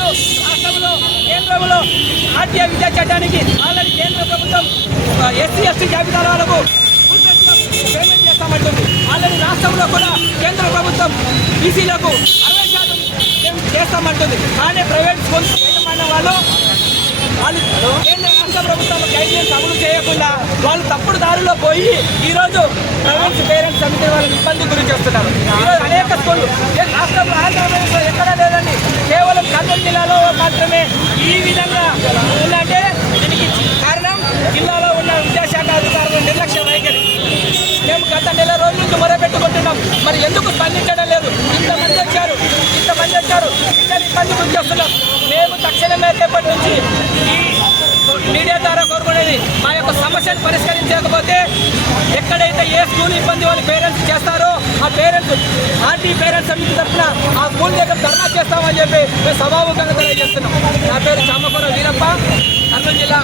ఈరోజు రాష్ట్రంలో కేంద్రంలో ఆర్టీఐ విద్యా చట్టానికి ఆల్రెడీ కేంద్ర ప్రభుత్వం ఎస్సీ ఎస్టీ జాబితా వాళ్ళకు పేమెంట్ చేస్తామంటుంది. ఆల్రెడీ రాష్ట్రంలో కూడా కేంద్ర ప్రభుత్వం బీసీలకు అరవై శాతం చేస్తామంటుంది. కానీ ప్రైవేట్ స్కూల్స్ యజమాని వాళ్ళు వాళ్ళు కేంద్ర రాష్ట్ర ప్రభుత్వాల గైడ్లైన్స్ అమలు చేయకుండా వాళ్ళు తప్పుడు దారిలో పోయి ఈ రోజు ప్రైవేట్ పేరెంట్స్ సమితి వాళ్ళని ఇబ్బంది గురి చేస్తున్నారు. ఈరోజు అనేక స్కూళ్ళు రాష్ట్రంలో ఆంధ్రప్రదేశ్లో ఎక్కడా లేదండి. కేవలం జిల్లాలో మాత్రమే ఈ విధంగా ఉందంటే దీనికి కారణం జిల్లాలో ఉన్న విద్యాశాఖ అధికారుల నిర్లక్ష్య వైఖరి. మేము గత నెల రోజుల నుంచి మొరపెట్టుకుంటున్నాం. మరి ఎందుకు స్పందించడం లేదు? ఇంతమంది వచ్చారు ఇంతమంది వచ్చారు ఇద్దరు ఇబ్బంది గురి చేస్తున్నాం మేము తక్షణమే రేపటి నుంచి ఈ మీడియా ద్వారా కోరుకునేది మా యొక్క సమస్యను పరిష్కరించకపోతే ఎక్కడైతే ఏ స్కూల్ ఇబ్బంది వాళ్ళ పేరెంట్స్ చేస్తారో ఆ పేరెంట్స్ ఆర్టీ పేరెంట్స్ సమితి తరఫున ఆ దగ్గర ధర్నా చేస్తామని చెప్పి మేము సభాముఖంగా తెలియజేస్తున్నాం. నా పేరు చామకూర వీరప్ప కర్నూలు జిల్లా